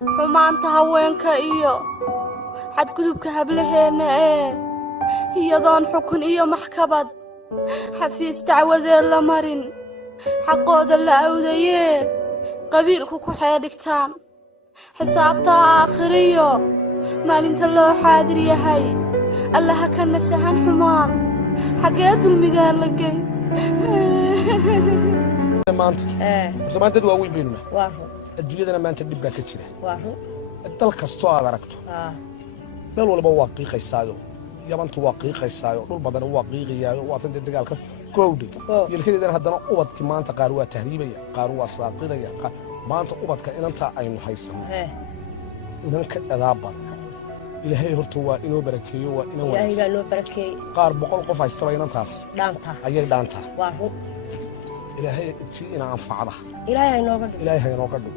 xumaanta haweenka iyo xadgudubka hablaheena iyadoon xukun iyo maxkamad xafiis dacwadeed la marin xaqooda la awdayee qabiilku ku xeedhigtaan xisaabta aakhiriyo maalinta loo xaadir yahay allaha ka nasahan xumaan xagee dulmigaa la gey maanta dad waaweyn baynu nahay adduunyadana maanta dhib baa ka jira dal kastoo aad aragto meel walba waa qiiqaysaayo yabantu waa qiiqaysaayo dhul badan waa qiiqayaayo waa tan dagaalka koowdhe yelkadeedana haddana ubadkii maanta qaar waa tahriibaya qaar waa saaqidaya maanta ubadka inanta aynu haysano inanka edaaban ilaahay horta waa inoo barakeeyo waa inoo wanaagsan qaar 100 qof haystaba inantaas ayay dhaantaa ilaahay ina anfacda ilaahay inooga dhig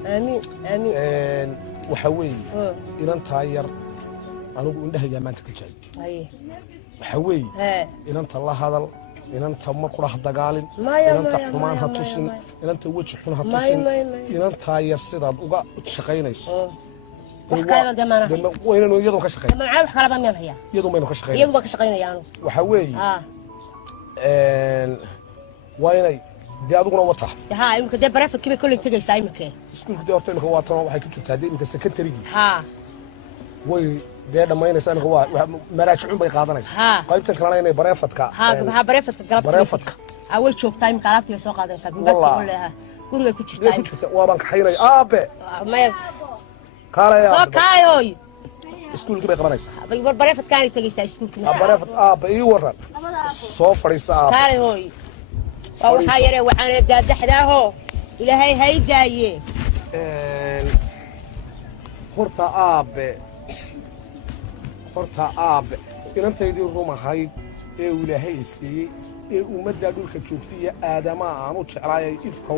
amiin waxa weeye inantaa yar anigu indhahayaa maanta ka jecel waxa weeye inanta la hadal inanta ma kula dagaalin inanta xumaan ha tusin inanta weji xun ha tusin inantaa yar sidaad uga shaqaynayso وين يدو كشقي ما عارف خرابان مين هي يدو مين كشقي يدو كشقينيان waxa weey وين دي aduguna wata ha imka de barafad kiba kulli tagaysaa imka iskuulka de horta imka waatan waxay ku jirtaa de imka secondary ha way de dhamaynaysaa imka waa maraajicun bay qaadanaysaa qaybtan kalena inay barafadka ha barafadka galabta away joogtaa imka alaabtii soo qaadaysaa guriga kullaha guriga ku jirtaa waa baan ka xaynay aabe كاريا كايوي اسكول كبي قبانيسا بريفت كاني تغيسا اسكول كنا بريفت اي ورن سو فريسا كاريوي او خيره وحنا دادخداهو الهي هيدايه خرطا اب inantaydii rumahayd ee ilaahay siiyay ee ummadda dhulka joogtay aadama aanu jeclaayay ifka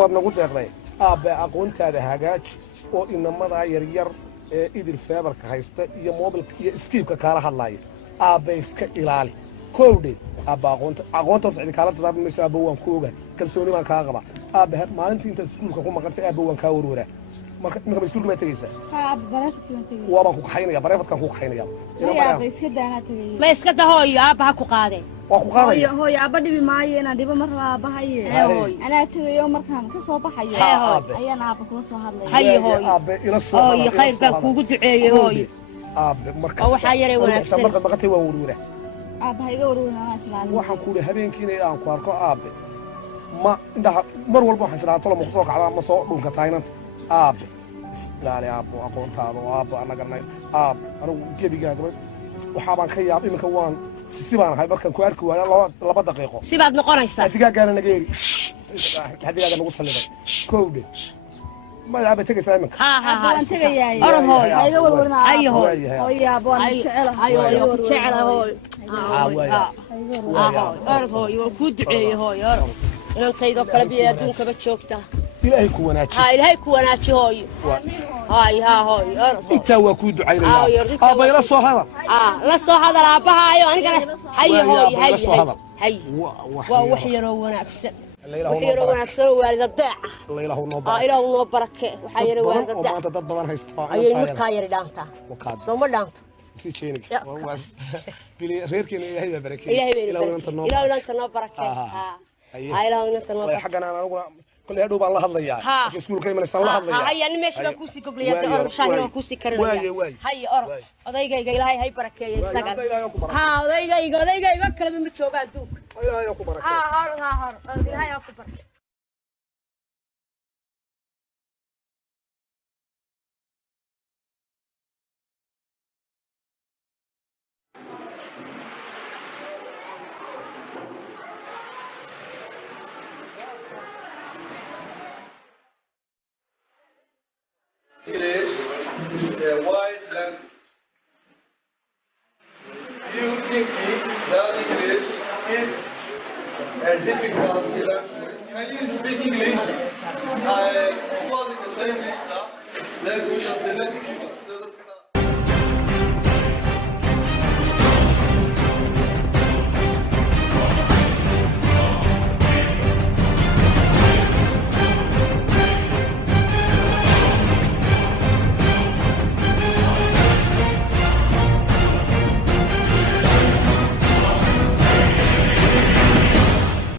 waad nagu deeqday aabe aqoontaada hagaaj oo inamada yaryar ee idil feebarka haysta iyo mobilka iyo skiipka kala hadlaya aabe iska ilaali koowdhe aabe aqoonta socdi kala tadaabaysa aabe waan ku ogaa kalsooni baan ka qaba aabe maalintii inta iskuulka ku maqantay aabe waan ka warwaraa marka iskuulka ma tagaysaa aabe barafadka ma tagaysaa waa baan ku kaxaynaya barafadkan ku kaxaynaya aabe iska daana tagay ma iska dahooyo aabe ha ku qaade hooyo aba dhibi maayo inaan dhibo mar aabahaye anaa tagayo markaan ka soo baxayo ayaan aaba kula soo hadlayo aabe ila soo hooyo khayr baan kuugu duceeyay hooyo aabe markaa waxa yaray wanaagsan markaa maqatay waa warwara aabaha iga warwara islaam waxaan ku leeyahay habeenkiina aan ku arko aabe ma indhaha mar walba waxaan islaato la muqsoo kacda ma soo dhulka taynanta aabe ilaali aabe aqoontaada aabe anaga anigu gebigaaga waxa baan ka yaab iminka waan sibaan hay markan ku arki waana 2 daqiiqo sibaad noqonaysaa digaaga naga yeeri digaaga nagu saliday koowde ma yaab tagaysaa iminka waan tagayay ayga warwarna ayo hooyo abaan jecelahay hooyo ku duceeyo hooyo inantaydo kala biyo adduunka ba joogta ilaahay ku wanaaji hooyo ها هاي انت وكو دعينيا ابا لا سو هذا لا سو هذا اباهايو انيغا هي هوي هي وحيرو وناكسن وحيرو وناكسن والد الداع الله نو بارك الله نو بركه وحيرو والد الداع ما dad badan haysta ay marka yar dhaanta soo ma dhaanto si cheenig bili reerkeena ilaahay baa barakeeyay ilaahay inta noo barakay ilaahay inta noo xaqana anagu كل هذا بالله هذا يا يسكول كلمة نستان الله هذا يا هيا نمشي بكوسي قبل يا أرب شاهي وكوسي كرنا هيا أرب أضيق إيجا إلهي هاي بركة يا سجل ها أضيق إيجا كلام متشوق عندك إلهي أكو بركة هار إلهي أكو بركة English is a wide language. You think that English is a difficult language? Can you speak English? I call it the English language of the